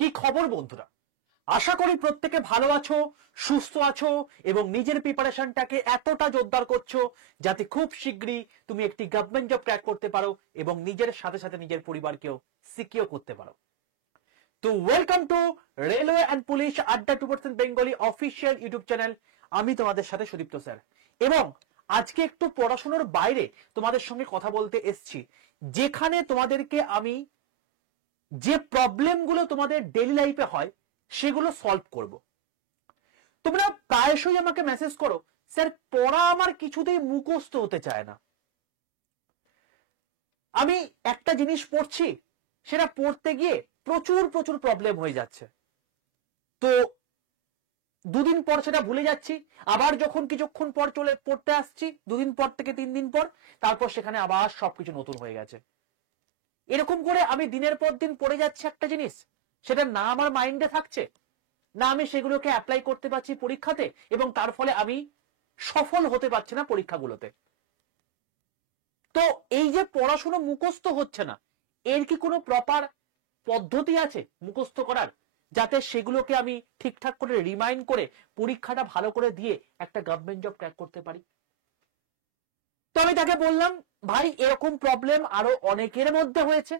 কি খবর বন্ধুরা? আশা করি প্রত্যেকে ভালো আছো, সুস্থ আছো এবং নিজের প্রিপারেশনটাকে এতটা জোরদার করছো যাতে খুব শীঘ্রই তুমি একটি গভর্নমেন্ট জব ক্র্যাক করতে পারো এবং নিজের সাথে সাথে নিজের পরিবারকেও সিকিউর করতে পারো। তো welcome to railway and police আড্ডা 2% বেঙ্গলি অফিসিয়াল ইউটিউব চ্যানেল। আমি তোমাদের সাথে সুদীপ্ত স্যার এবং আজকে একটু পড়াশোনার বাইরে তোমাদের সঙ্গে কথা বলতে এসছি, যেখানে তোমাদেরকে আমি যে প্রবলেমগুলো তোমাদের ডেইলি লাইফে হয় সেগুলো সলভ করব। তোমরা প্রায়শই আমাকে মেসেজ করো, স্যার পড়া আমার কিছুতেই মুখস্থ হতে চায় না। আমি একটা জিনিস পড়ছি, সেটা পড়তে গিয়ে প্রচুর প্রচুর প্রবলেম হয়ে যাচ্ছে, তো দুদিন পর সেটা ভুলে যাচ্ছি, আবার যখন কিছুক্ষণ পর চলে পড়তে আসছি, দুদিন পর থেকে 3 দিন পর, তারপর সেখানে আবার সবকিছু নতুন হয়ে গেছে। এরকম করে আমি দিনের পর দিন পড়ে যাচ্ছি একটা জিনিস, সেটা না আমার মাইন্ডে থাকছে, না আমি সেগুলোকে অ্যাপ্লাই করতে পারছি পরীক্ষাতে, এবং তার ফলে আমি সফল হতে পারছি না পরীক্ষাগুলোতে। তো এই যে পড়াশোনা মুখস্থ হচ্ছে না, এর কি কোনো প্রপার পদ্ধতি আছে মুখস্থ করার, যাতে সেগুলোকে আমি ঠিকঠাক করে রিমাইন্ড করে পরীক্ষাটা ভালো করে দিয়ে একটা গভর্নমেন্ট জব ক্র্যাক করতে পারি? তো আমি তাকে বললাম, ভাই এরকম প্রবলেম আরো অনেকের মধ্যে হয়েছে,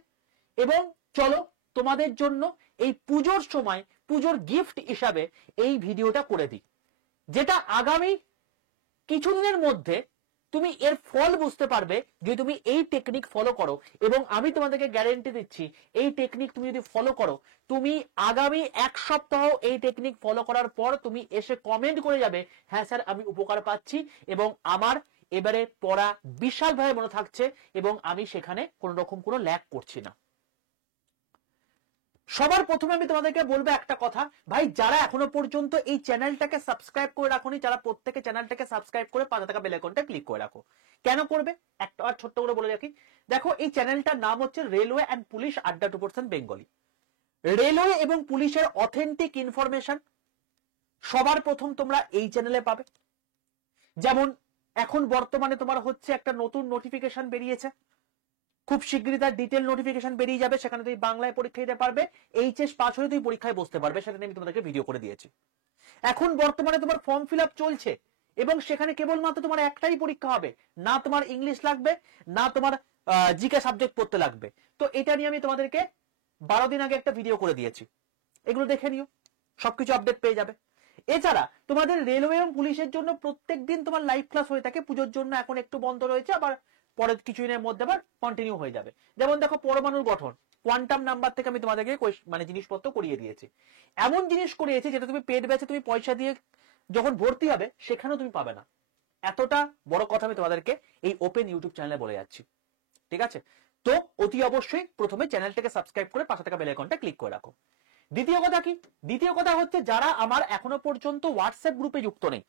এবং চলো তোমাদের জন্য এই পুজোর সময় পুজোর গিফট হিসাবে এই ভিডিওটা করে দিই, যেটা আগামী কিছুদিনের মধ্যে তুমি এর ফল বুঝতে পারবে যে তুমি এই টেকনিক ফলো করো। এবং আমি তোমাদেরকে গ্যারেন্টি দিচ্ছি, এই টেকনিক তুমি যদি ফলো করো, তুমি আগামী 1 সপ্তাহ এই টেকনিক ফলো করার পর তুমি এসে কমেন্ট করে যাবে, হ্যাঁ স্যার আমি উপকার পাচ্ছি এবং আমার এবারে পড়া বিশালভাবে মনে থাকছে এবং আমি সেখানে কোনো রকম কোনো ল্যাক করছি না। সবার প্রথমে আমি তোমাদেরকে বলবো একটা কথা, ভাই যারা এখনো পর্যন্ত এই চ্যানেলটাকে সাবস্ক্রাইব করে রাখোনি, যারা প্রত্যেকে চ্যানেলটাকে সাবস্ক্রাইব করে পাশে থাকা বেল আইকনটা ক্লিক করে রাখো। কেন করবে একটা আর ছোট্ট করে বলে রাখি, দেখো এই চ্যানেলটার নাম হচ্ছে রেলওয়ে অ্যান্ড পুলিশ আড্ডা 2% বেঙ্গলি। রেলওয়ে এবং পুলিশের অথেন্টিক ইনফরমেশন সবার প্রথম তোমরা এই চ্যানেলে পাবে। যেমন এখন বর্তমানে তোমার হচ্ছে একটা নতুন নোটিফিকেশন বেরিয়েছে, খুব শীঘ্রই তার ডিটেল নোটিফিকেশন বেরিয়ে যাবে, সেখানে তুমি বাংলায় পরীক্ষা দিতে পারবে, এইচএস পাস হলে তুমি পরীক্ষায় বসতে পারবে, সেটা নিয়ে আমি তোমাদেরকে ভিডিও করে দিয়েছি। এখন বর্তমানে তোমার ফর্ম ফিল আপ চলছে এবং সেখানে কেবলমাত্র তোমার একটাই পরীক্ষা হবে, না তোমার ইংলিশ লাগবে, না তোমার জিকে সাবজেক্ট পড়তে লাগবে। তো এটা নিয়ে আমি তোমাদেরকে 12 দিন আগে একটা ভিডিও করে দিয়েছি, এগুলো দেখে নিও, সবকিছু আপডেট পেয়ে যাবে। এছাড়া তোমাদের রেলওয়ে এবং পুলিশের জন্য প্রত্যেক দিন তোমার লাইভ ক্লাস হয়ে থাকে, পুজোর জন্য এখন একটু বন্ধ রয়েছে, আবার পরের কিছুদিনের মধ্যে আবার কন্টিনিউ হয়ে যাবে। যেমন দেখো পরমাণুর গঠন, কোয়ান্টাম নাম্বার থেকে আমি তোমাদেরকে মানে জিনিসপত্র করিয়ে দিয়েছি, এমন জিনিস করিয়েছি যেটা তুমি পেড ব্যাচে তুমি পয়সা দিয়ে যখন ভর্তি হবে সেখানেও তুমি পাবে না। এতটা বড় কথা আমি তোমাদেরকে এই ওপেন ইউটিউব চ্যানেলে বলে যাচ্ছি, ঠিক আছে? তো অতি অবশ্যই প্রথমে চ্যানেলটাকে সাবস্ক্রাইব করে পাশে থাকা বেল আইকনটা ক্লিক করে রাখো। দ্বিতীয় কথা কি? দ্বিতীয় কথা হচ্ছে, যারা আমার এখনো পর্যন্ত হোয়াটসঅ্যাপ গ্রুপে যুক্ত নেই,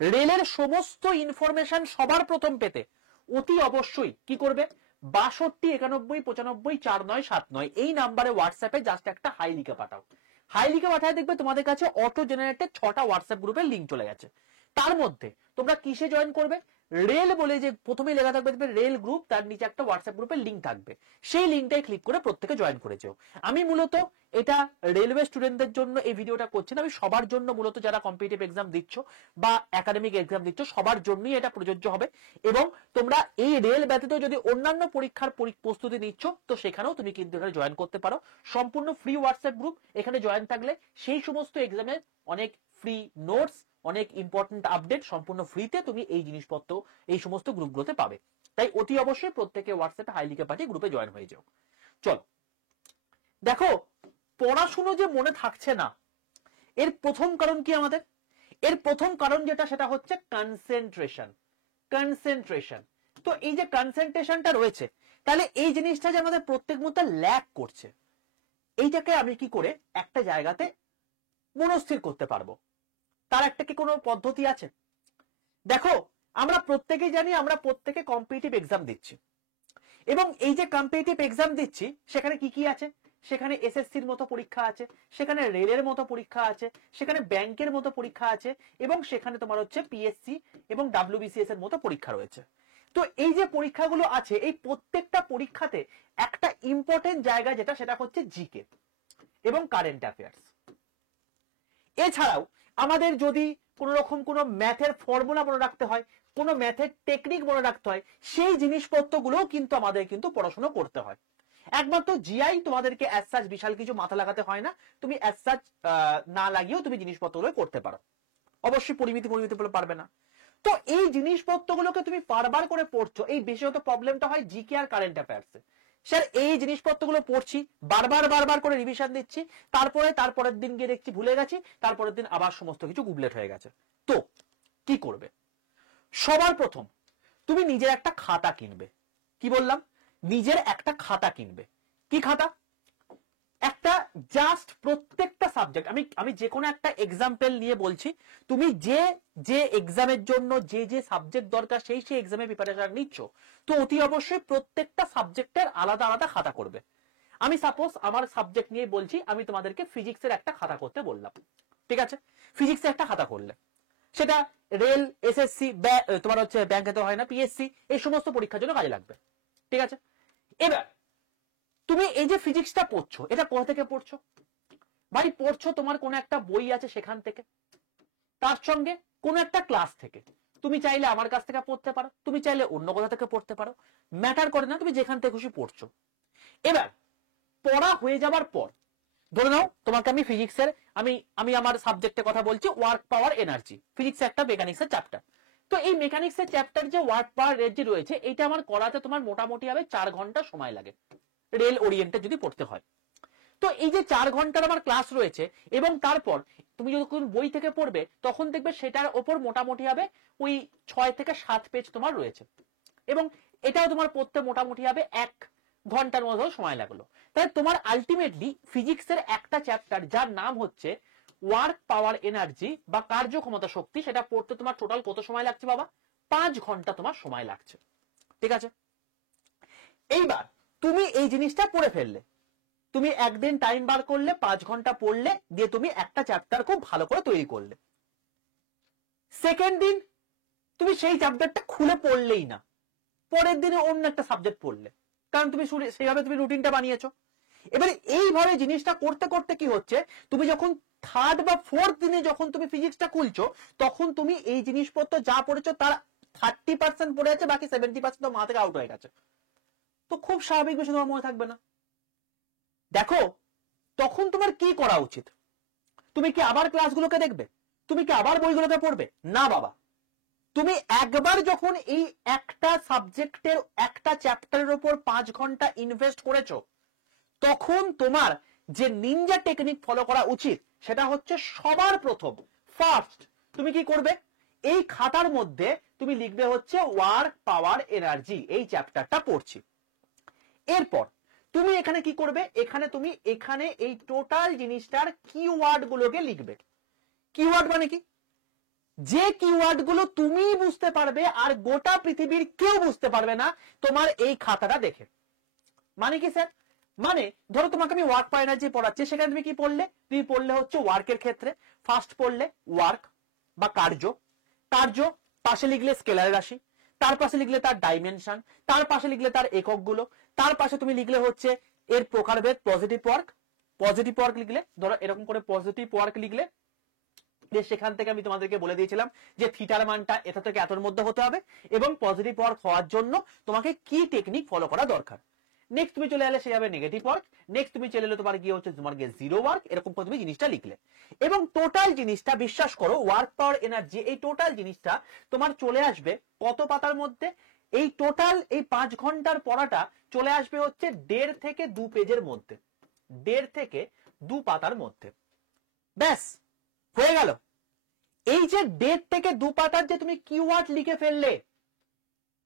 রেলের সমস্ত ইনফরমেশন সবার প্রথম পেতে অতি অবশ্যই কি করবে, 6291954979 এই নাম্বারে হোয়াটসঅ্যাপে জাস্ট একটা হাই লিখে পাঠাও। হাই লিখে পাঠায় দেখবে তোমাদের কাছে অটো জেনারেটেড 6টা হোয়াটসঅ্যাপ গ্রুপের লিঙ্ক চলে গেছে। তার মধ্যে তোমরা কিসে জয়েন করবে, রেল বলে যে প্রথমেই লেখা থাকবে দেখবে রেল গ্রুপ, তার নিচে একটা হোয়াটসঅ্যাপ গ্রুপের লিঙ্ক থাকবে, সেই লিঙ্কটাই ক্লিক করে প্রত্যেকে জয়েন করে যেও। আমি মূলত এটা রেলওয়ে স্টুডেন্টদের জন্য এই ভিডিওটা করছি না, আমি সবার জন্য, মূলত যারা কম্পিটিটিভ এক্সাম দিচ্ছ বা একাডেমিক এক্সাম দিচ্ছ সবার জন্যই এটা প্রযোজ্য হবে। এবং তোমরা এই রেল ব্যতীত যদি অন্যান্য পরীক্ষার প্রস্তুতি নিচ্ছ, তো সেখানেও তুমি কিন্তু এখানে জয়েন করতে পারো। সম্পূর্ণ ফ্রি হোয়াটসঅ্যাপ গ্রুপ, এখানে জয়েন থাকলে সেই সমস্ত এক্সামের অনেক ফ্রি নোটস, অনেক ইম্পর্টেন্ট আপডেট সম্পূর্ণ ফ্রিতে তুমি এই জিনিসপত্র এই সমস্ত গ্রুপগুলোতে পাবে। তাই অতি অবশ্যই প্রত্যেকে হোয়াটসঅ্যাপে হাই লিখে পাঠিয়ে গ্রুপে জয়েন হয়ে যাও। চলো দেখো, পড়াশুনো যে মনে থাকছে না, এর প্রথম কারণ কি আমাদের? এর প্রথম কারণ যেটা, সেটা হচ্ছে কনসেন্ট্রেশন। কনসেন্ট্রেশন, তো এই যে কনসেন্ট্রেশনটা রয়েছে, তাহলে এই জিনিসটা যে আমাদের প্রত্যেক মুহূর্তে ল্যাক করছে, এইটাকে আমি কি করে একটা জায়গাতে মনস্থির করতে পারবো, তার একটা কি কোনো পদ্ধতি আছে? দেখো, আমরা প্রত্যেকেই জানি আমরা প্রত্যেকে কম্পিটিটিভ এক্সাম দিচ্ছি, এবং এই যে কম্পিটিটিভ এক্সাম দিচ্ছি সেখানে কি কি আছে, সেখানে এসএসসির মতো পরীক্ষা আছে, সেখানে রেলের মতো পরীক্ষা আছে, সেখানে ব্যাংকের মতো পরীক্ষা আছে, এবং সেখানে তোমার হচ্ছে পিএসসি এবং ডাব্লিউবিসিএস এর মতো পরীক্ষা রয়েছে। তো এই যে পরীক্ষাগুলো আছে, এই প্রত্যেকটা পরীক্ষাতে একটা ইম্পর্টেন্ট জায়গা যেটা, সেটা হচ্ছে জিকে। এবং কারেন্ট অ্যাফেয়ার্স। এছাড়াও আমাদের যদি কোন রকম কোনো ম্যাথের ফর্মুলা মনে রাখতে হয়, কোনো ম্যাথের টেকনিক মনে রাখতে হয়, সেই জিনিসপত্রগুলোও কিন্তু আমাদের কিন্তু পড়াশোনা করতে হয়। একমাত্র জিআই তোমাদেরকে অ্যাজ সাচ বিশাল কিছু মাথা লাগাতে হয় না, তুমি অ্যাজ সাচ না লাগিয়েও তুমি জিনিসপত্রগুলো করতে পারো। অবশ্যই পরিমিতি বলে পারবে না। তো এই জিনিসপত্রগুলোকে তুমি বারবার করে পড়ছো, এই বিশেষত প্রবলেমটা হয় জিকে আর কারেন্ট অ্যাফেয়ার্সে। স্যার এই জিনিসপত্রগুলো পড়ছি, বারবার করে রিভিশন দিচ্ছি, তারপরের দিন গিয়ে দেখছি ভুলে গেছি, তারপরের দিন আবার সমস্ত কিছু গুবলেট হয়ে গেছে। তো কি করবে? সবার প্রথম তুমি নিজের একটা খাতা কিনবে। কি বললাম? নিজের একটা খাতা কিনবে। কি খাতা? একটা জাস্ট প্রত্যেকটা সাবজেক্ট, আমি যে কোনো একটা এক্সাম্পল নিয়ে বলছি, তুমি যে এক্সামের জন্য যে সাবজেক্ট দরকার সেই এক্সামে প্রিপারেশন নিচ্ছ, তো অতি অবশ্যই প্রত্যেকটা সাবজেক্টের আলাদা আলাদা খাতা করবে। আমি সাপোজ আমার সাবজেক্ট নিয়ে বলছি, আমি তোমাদেরকে ফিজিক্সের একটা খাতা করতে বললাম, ঠিক আছে? ফিজিক্সের একটা খাতা করলে সেটা রেল, এসএসসি, তোমার হচ্ছে ব্যাংকে তো হয় না, পিএসসি, এই সমস্ত পরীক্ষার জন্য কাজে লাগবে, ঠিক আছে? এবার তুমি এই যে ফিজিক্সটা পড়ছো, এটা কোথা থেকে পড়ছো? ভাই পড়ছো তোমার কোন একটা বই আছে সেখান থেকে, তার সঙ্গে কোন একটা ক্লাস থেকে। তুমি চাইলে আমার কাছ থেকে পড়তে পারো, তুমি চাইলে অন্য কোথা থেকে পড়তে পারো, ম্যাটার করে না, তুমি যেখান থেকে খুশি পড়ছো। এবার পড়া হয়ে যাবার পর ধরে নাও তোমাকে আমি ফিজিক্সের, আমি আমার সাবজেক্টের কথা বলছি, ওয়ার্ক পাওয়ার এনার্জি, ফিজিক্স একটা মেকানিক্সের চ্যাপ্টার। তো এই মেকানিক্সের চ্যাপ্টার যে ওয়ার্ক পাওয়ার এনার্জি রয়েছে, এটা আমার করাতে তোমার মোটামুটি হবে 4 ঘন্টা সময় লাগে, রেল ওরিয়েন্টে যদি পড়তে হয়। তো এই যে 4 ঘন্টার আমার ক্লাস রয়েছে, এবং তারপর তুমি যখন বই থেকে পড়বে তখন দেখবে সেটার ওপর মোটামুটি হবে ওই 6 থেকে 7 পেজ তোমার রয়েছে, এবং এটাও তোমার পড়তে মোটামুটি হবে 1 ঘন্টার মতো সময় লাগলো। তাই তোমার আলটিমেটলি ফিজিক্সের একটা চ্যাপ্টার যার নাম হচ্ছে ওয়ার্ক পাওয়ার এনার্জি বা কার্যক্ষমতা শক্তি, সেটা পড়তে তোমার টোটাল কত সময় লাগছে বাবা? 5 ঘন্টা তোমার সময় লাগছে, ঠিক আছে? এইবার তুমি এই জিনিসটা পড়ে ফেললে, তুমি একদিন টাইম বার করলে, 5 ঘন্টা পড়লে, দিয়ে তুমি একটা চ্যাপ্টার খুব ভালো করে তৈরি করলে। সেকেন্ড দিন তুমি সেই চ্যাপ্টারটা খুলে পড়লেই না, পরের দিনে অন্য একটা সাবজেক্ট পড়লে, কারণ তুমি সেইভাবে তুমি রুটিনটা বানিয়েছো। এবারে এইভাবে জিনিসটা করতে করতে কি হচ্ছে, তুমি যখন থার্ড বা ফোর্থ দিনে যখন তুমি ফিজিক্সটা খুলছো, তখন তুমি এই জিনিসপত্র যা পড়েছো তার 30% পড়ে আছে, বাকি 70% তো মাথা থেকে আউট হয়ে গেছে। তো খুব স্বাভাবিক বিষয় তোমার মনে থাকবে না। দেখো তখন তোমার কি করা উচিত? তুমি কি আবার ক্লাসগুলোকে দেখবে? তুমি কি আবার বইগুলোকে পড়বে? না বাবা, তুমি একবার যখন এই একটা সাবজেক্টের একটা চ্যাপ্টারের উপর 5 ঘন্টা ইনভেস্ট করেছো, তখন তোমার যে নিনজা টেকনিক ফলো করা উচিত সেটা হচ্ছে সবার প্রথম ফার্স্ট তুমি কি করবে? এই খাতার মধ্যে তুমি লিখবে হচ্ছে ওয়ার্ক পাওয়ার এনার্জি, এই চ্যাপ্টারটা পড়ছি। এরপর তুমি এখানে কি করবে? এখানে এই টোটাল জিনিসটার কিওয়ার্ড গুলোকে লিখবে। কিওয়ার্ড মানে কি? যে কিওয়ার্ড গুলো তুমি বুঝতে পারবে আর গোটা পৃথিবীর কেউ বুঝতে পারবে না তোমার এই খাতাটা দেখে। মানে কি স্যার? মানে ধরো তোমাকে আমি ওয়ার্ক পাওয়ার এনার্জি পড়াচ্ছি, সেখানে তুমি কি পড়লে? তুমি পড়লে হচ্ছে ওয়ার্কের ক্ষেত্রে ফার্স্ট পড়লে ওয়ার্ক বা কার্য, কার্য পাশে লিখলে স্কেলার রাশি, তার পাশে লিখলে তার ডাইমেনশন, তার পাশে লিখলে তার এককগুলো, তার পাশে তুমি লিখলে হচ্ছে এর প্রকারভেদ, পজিটিভ ওয়ার্ক লিখলে, ধরো এরকম করে পজিটিভ ওয়ার্ক লিখলে, সেখান থেকে আমি তোমাদেরকে বলে দিয়েছিলাম যে থিটার মানটা এটা থেকে এতর মধ্যে হতে হবে, এবং পজিটিভ ওয়ার্ক হওয়ার জন্য তোমাকে কি টেকনিক ফলো করা দরকার। নেক্সট তুমি চলে এলে সেভাবে নেগেটিভ ওয়ার্ক, নেক্সট তুমি চলে এলে তোমার গিয়ে হচ্ছে তোমার গিয়ে জিরো ওয়ার্ক, এরকম করে তুমি জিনিসটা লিখলে, এবং টোটাল জিনিসটা বিশ্বাস করো ওয়ার্ক পাওয়ার এনার্জি এই টোটাল জিনিসটা তোমার চলে আসবে কত পাতার মধ্যে? এই টোটাল এই 5 ঘন্টার পড়াটা চলে আসবে হচ্ছে 1.5 থেকে 2 পেজের মধ্যে, 1.5 থেকে 2 পাতার মধ্যে। ব্যাস হয়ে গেল। এই যে 1.5 থেকে 2 পাতার যে তুমি কিওয়ার্ড লিখে ফেললে,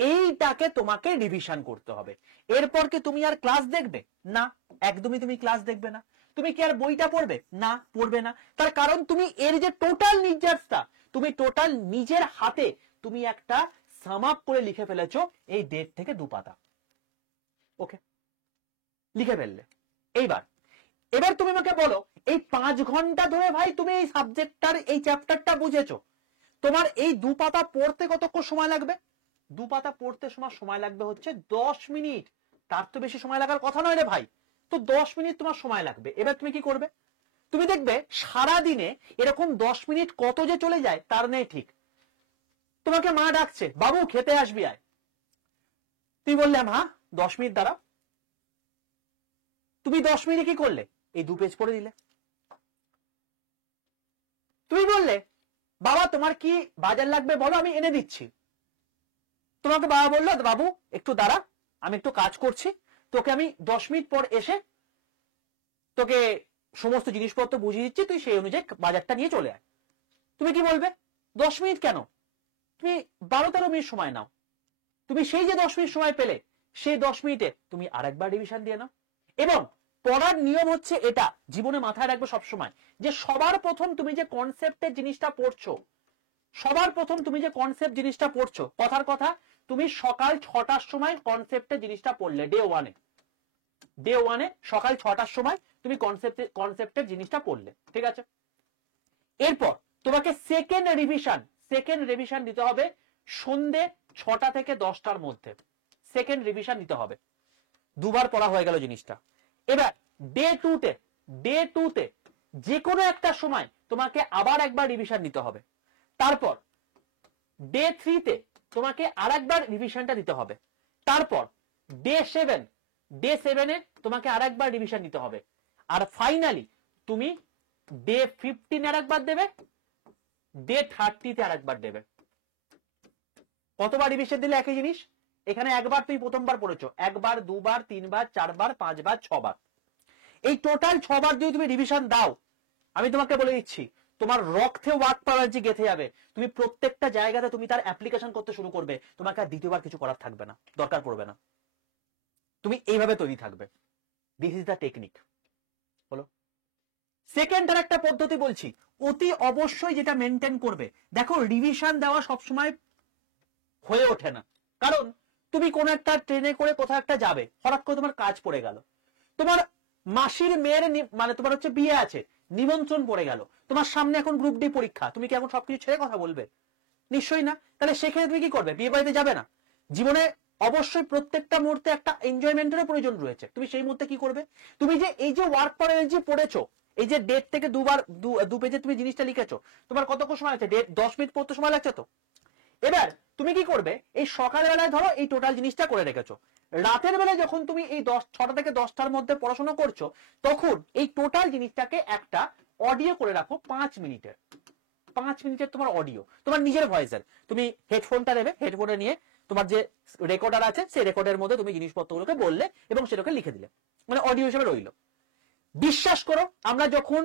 এইটাকে তোমাকে রিভিশন করতে হবে। এরপর কি তুমি আর ক্লাস দেখবে? না, একদমই তুমি ক্লাস দেখবে না। তুমি কি আর বইটা পড়বে? না, পড়বে না। তার কারণ তুমি এর যে টোটাল নির্যাসটা, তুমি টোটাল নিজের হাতে তুমি একটা সাম আপ করে লিখে ফেলেছো এই 1.5 থেকে 2 পাতা। ওকে, লিখে ফেললে। এবার তুমি আমাকে বলো, এই 5 ঘন্টা ধরে ভাই তুমি এই সাবজেক্টটার এই চ্যাপ্টারটা বুঝেছো, তোমার এই 2 পাতা পড়তে কতক্ষণ সময় লাগবে? 2 পাতা পড়তে সময় লাগবে হচ্ছে 10 মিনিট, তার তো বেশি সময় লাগার কথা নয় রে ভাই। তো 10 মিনিট তোমার সময় লাগবে। এবার তুমি কি করবে, তুমি দেখবে সারা দিনে এরকম 10 মিনিট কত যে চলে যায় তার নেই ঠিক। তোমাকে মা ডাকছে, বাবু খেতে আসবি আয়, তুমি বললাম হ্যাঁ 10 মিনিট দাঁড়াও, তুমি 10 মিনিটে কি করলে, এই 2 পেজ পড়ে দিলে। তুমি বললে বাবা তোমার কি বাজার লাগবে বলো, আমি এনে দিচ্ছি। তোমাকে বাবা বললো বাবু একটু দাঁড়া, আমি একটু কাজ করছি, তোকে আমি 10 মিনিট পর এসে তোকে সমস্ত জিনিসপত্র বুঝিয়ে দিচ্ছি, তুই সেই অনুযায়ী বাজারটা নিয়ে চলে আয়। তুমি কি বলবে, 10 মিনিট কেন, তুমি 12-13 মিনিট সময় নাও। তুমি সেই যে 10 মিনিট সময় পেলে, সেই 10 মিনিটে তুমি আরেকবার রিভিশন দিয়ে নাও। এবং পড়ার নিয়ম হচ্ছে এটা, জীবনে মাথায় রাখবে সবসময়, যে সবার প্রথম তুমি যে কনসেপ্টের জিনিসটা পড়ছো, সবার প্রথম তুমি যে কনসেপ্ট জিনিসটা পড়ছো, কথার কথা তুমি সকাল 6টার সময় কনসেপ্টের জিনিসটা পড়লে, ডে ওয়ানে সকাল 6টার সময় তুমি কনসেপ্টের জিনিসটা পড়লে, ঠিক আছে। এরপর তোমাকে সেকেন্ড রিভিশন দিতে হবে সন্ধ্যে 6টা থেকে 10টার মধ্যে, সেকেন্ড রিভিশন দিতে হবে। দুবার পড়া হয়ে গেল জিনিসটা। এবার ডে টুতে যে কোনো একটা সময় তোমাকে আবার একবার রিভিশন দিতে হবে। তারপর ডে 3তে তোমাকে আরেকবার রিভিশনটা দিতে হবে। তারপর ডে 7এ তোমাকে আরেকবার রিভিশন দিতে হবে। আর ফাইনালি তুমি ডে 15 আরেকবার দেবে, ডে 30তে আরেকবার দেবে। কতবার রিভিশন দিলে একই জিনিস, এখানে একবার তুমি প্রথমবার পড়েছো, একবার, দুবার, 3বার, 4বার, 5বার, 6বার, এই টোটাল 6বার যদি তুমি রিভিশন দাও, আমি তোমাকে বলে দিচ্ছি তোমার রক্তে ওয়ার্ক পাওয়ার যে গেঁথে যাবে, তুমি প্রত্যেকটা জায়গাতে তুমি তার অ্যাপ্লিকেশন করতে শুরু করবে, তোমাকে আর দ্বিতীয়বার কিছু করার থাকবে না, দরকার পড়বে না, তুমি এইভাবে তৈরি থাকবে। This is the technique. বলো সেকেন্ড আর একটা পদ্ধতি বলছি, অতি অবশ্যই যেটা মেনটেন করবে। দেখো রিভিশন দেওয়া সবসময় হয়ে ওঠে না, কারণ তুমি কোন একটা ট্রেনে করে কোথাও একটা যাবে, হঠাৎ করে তোমার কাজ পড়ে গেল, তোমার মাসির মেয়ের মানে তোমার হচ্ছে বিয়ে আছে, নিমন্ত্রণ পড়ে গেল, তোমার সামনে এখন গ্রুপ ডি পরীক্ষা, তুমি কি এখন সবকিছু ছেড়ে কথা বলবে? নিশ্চয়ই না। তাহলে সেখানে তুমি কি করবে, বিয়ে বাড়িতে যাবে না? জীবনে অবশ্যই প্রত্যেকটা মুহূর্তে একটা এনজয়মেন্টের প্রয়োজন রয়েছে, তুমি সেই মুহূর্তে কি করবে? তুমি যে এই যে ওয়ার্ক ফর এনার্জি পড়েছো, এই যে ডেট থেকে দু পেজে তুমি জিনিসটা লিখেছো, তোমার কতক্ষণ সময় আছে, 10 মিনিট পড়তে সময় লাগছে তো। এবার তুমি কি করবে, এই সকালবেলায় ধরো এই টোটাল জিনিসটা করে রেখেছো, রাতের বেলায় যখন তুমি এই 6টা থেকে 10টার মধ্যে পড়াশোনা করছো, তখন এই টোটাল জিনিসটাকে একটা অডিও করে রাখো 5 মিনিটের। 5 মিনিটের তোমার অডিও, তোমার নিজের ভয়েসের। তুমি হেডফোনটা নেবে, হেডফোনে নিয়ে তোমার যে রেকর্ডার আছে সেই রেকর্ডের মধ্যে তুমি জিনিসপত্রগুলোকে বললে এবং সেটাকে লিখে দিলে, মানে অডিও হিসেবে রইল। বিশ্বাস করো, আমরা যখন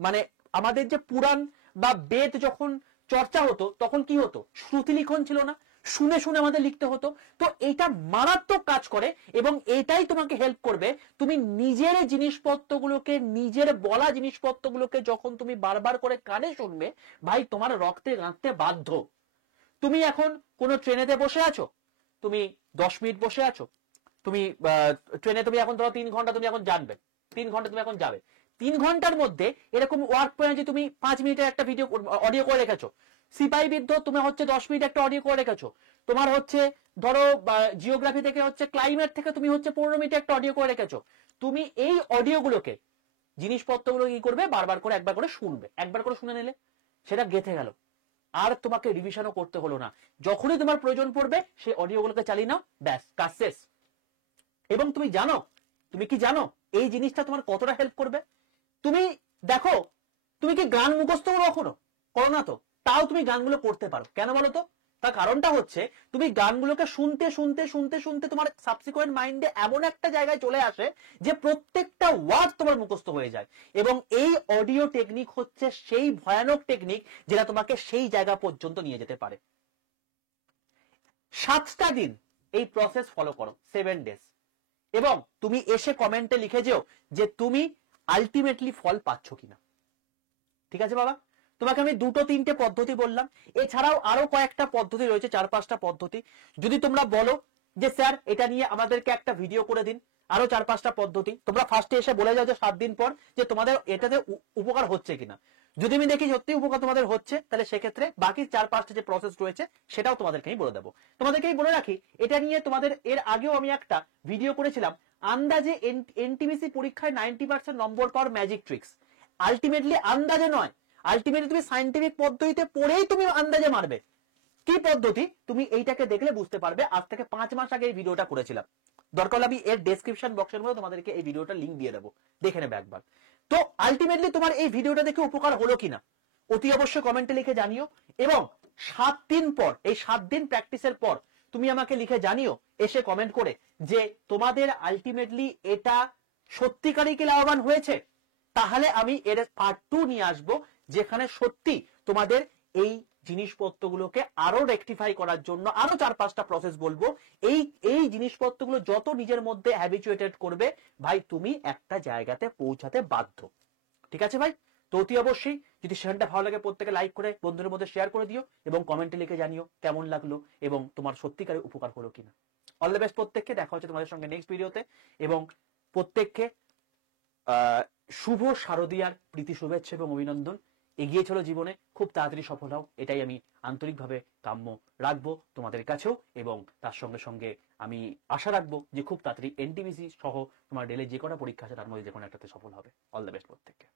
মানে আমাদের যে পুরাণ বা বেদ যখন চর্চা হতো, তখন কি হতো, শ্রুতি লিখন ছিল না, শুনে শুনে আমাদের লিখতে হতো। তো এটা মারাত্মক কাজ করে এবং এটাই তোমাকে হেল্প করবে। তুমি নিজের জিনিসপত্রগুলোকে, নিজের বলা জিনিসপত্রগুলোকে যখন তুমি বারবার করে কানে শুনবে, ভাই তোমার রক্তে গাঁথতে বাধ্য। তুমি এখন কোনো ট্রেনেতে বসে আছো, তুমি 10 মিনিট বসে আছো, তুমি ট্রেনে তুমি এখন ধরো 3 ঘন্টা তুমি এখন জানবে, 3 ঘন্টা তুমি এখন যাবে, 3 ঘন্টার মধ্যে এরকম ওয়ার্ক পয়েন্ট যে তুমি 5 মিনিটের একটা ভিডিও অডিও করে রেখেছো, সিপাহী বিদ্যুৎ তুমি হচ্ছে 10 মিনিট একটা অডিও করে রেখেছো, তোমার হচ্ছে ধরো জিওগ্রাফি থেকে হচ্ছে ক্লাইমেট থেকে তুমি হচ্ছে 15 মিনিট একটা অডিও করে রেখেছো। তুমি এই অডিওগুলোকে, জিনিসপত্রগুলো কি করবে, বারবার করে একবার করে শুনবে, একবার করে শুনে নিলে সেটা গেঁথে গেল, আর তোমাকে রিভিশনও করতে হলো না। যখনই তোমার প্রয়োজন পড়বে সেই অডিওগুলোকে চালিয়ে নাও, ব্যাস কাজ শেষ। এবং তুমি জানো, তুমি কি জানো এই জিনিসটা তোমার কতটা হেল্প করবে? তুমি দেখো, তুমি কি গান মুখস্থ করো কখনো? করো না তো, তাও তুমি গানগুলো করতে পারো, কেন বলো তো? তার কারণটা হচ্ছে তুমি গানগুলোকে শুনতে শুনতে শুনতে শুনতে তোমার সাবসিকুয়েন্ট মাইন্ডে এমন একটা জায়গায় চলে আসে যে প্রত্যেকটা ওয়ার্ড তোমার মুখস্থ হয়ে যায়। এবং এই অডিও টেকনিক হচ্ছে সেই ভয়ানক টেকনিক যেটা তোমাকে সেই জায়গা পর্যন্ত নিয়ে যেতে পারে। 7টা দিন এই প্রসেস ফলো করো, 7 ডেজ, এবং তুমি এসে কমেন্টে লিখে যেও যে তুমি আলটিমেটলি ফল পাচ্ছ কিনা। ঠিক আছে বাবা, তোমাকে আমি 2-3টে পদ্ধতি বললাম, এছাড়াও আরো কয়েকটা পদ্ধতি রয়েছে, 4-5টা পদ্ধতি। যদি তোমরা বলো যে স্যার এটা নিয়ে আমাদেরকে একটা ভিডিও করে দিন, আরো 4-5টা পদ্ধতি, তোমরা ফার্স্টে এসে বলে যাও যে 7 দিন পর যে তোমাদের এটাতে উপকার হচ্ছে কিনা। যদি আমি দেখি সত্যি উপকার তোমাদের হচ্ছে, তাহলে সেক্ষেত্রে বাকি 4-5টা যে প্রসেস রয়েছে সেটাও তোমাদেরকে আমি বলে দেবো। তোমাদেরকে বলে রাখি, এটা নিয়ে তোমাদের এর আগেও আমি একটা ভিডিও করেছিলাম, আন্দাজে এনটিপিসি পরীক্ষায় 90% নম্বর পাওয়ার ম্যাজিক ট্রিক্স, আলটিমেটলি আন্দাজে নয়, আলটিমেটলি তুমি সায়েন্টিফিক পদ্ধতিতে পড়েই তুমি আন্দাজে মারবে। কি পদ্ধতি তুমি এইটাকে দেখলে বুঝতে পারবে। আজ থেকে 5 মাস আগে এই ভিডিওটা করেছিলাম, দরকার হলে আমি এর ডেসক্রিপশন বক্সের মধ্যে তোমাদেরকে এই ভিডিওটা লিংক দিয়ে দেবো, দেখে নেবে একবার। তো আলটিমেটলি তোমার এই ভিডিওটা দেখে উপকার হলো কিনা অতি অবশ্যই কমেন্টে লিখে জানিও, এবং 7 দিন পর, এই 7 দিন প্র্যাকটিসের পর তুমি আমাকে লিখে জানিও এসে কমেন্ট করে যে তোমাদের আলটিমেটলি এটা সত্যিকারই কি লাভবান হয়েছে। তাহলে আমি এর পার্ট 2 নিয়ে আসবো, যেখানে সত্যি তোমাদের এই জিনিসপত্রগুলোকে আরো রেকটিফাই করার জন্য আরো 4-5টা প্রসেস বলবো। এই জিনিসপত্রগুলো যত নিজের মধ্যে হ্যাবিচুয়েটেড করবে ভাই, তুমি একটা জায়গাতে পৌঁছাতে বাধ্য। ঠিক আছে ভাই? তো অতি অবশ্যই যদি সেশনটা ভালো লাগে প্রত্যেকে লাইক করে বন্ধুদের মধ্যে শেয়ার করে দিও, এবং কমেন্টে লিখে জানিও কেমন লাগলো এবং তোমার সত্যিকারের উপকার হলো কিনা। অল দ্য বেস্ট প্রত্যেককে, দেখা হচ্ছে তোমাদের সঙ্গে নেক্সট ভিডিওতে, এবং প্রত্যেককে শুভ শারদীয়ার প্রীতি শুভেচ্ছা এবং অভিনন্দন। এগিয়ে চলো জীবনে, খুব তাড়াতাড়ি সফল হও, এটাই আমি আন্তরিকভাবে কাম্য রাখবো তোমাদের কাছেও, এবং তার সঙ্গে সঙ্গে আমি আশা রাখবো যে খুব তাড়াতাড়ি এনটিপিসি সহ তোমার ডেলে যে কটা পরীক্ষা আছে তার মধ্যে যে কোনো একটাতে সফল হবে। অল দ্য বেস্ট প্রত্যেককে।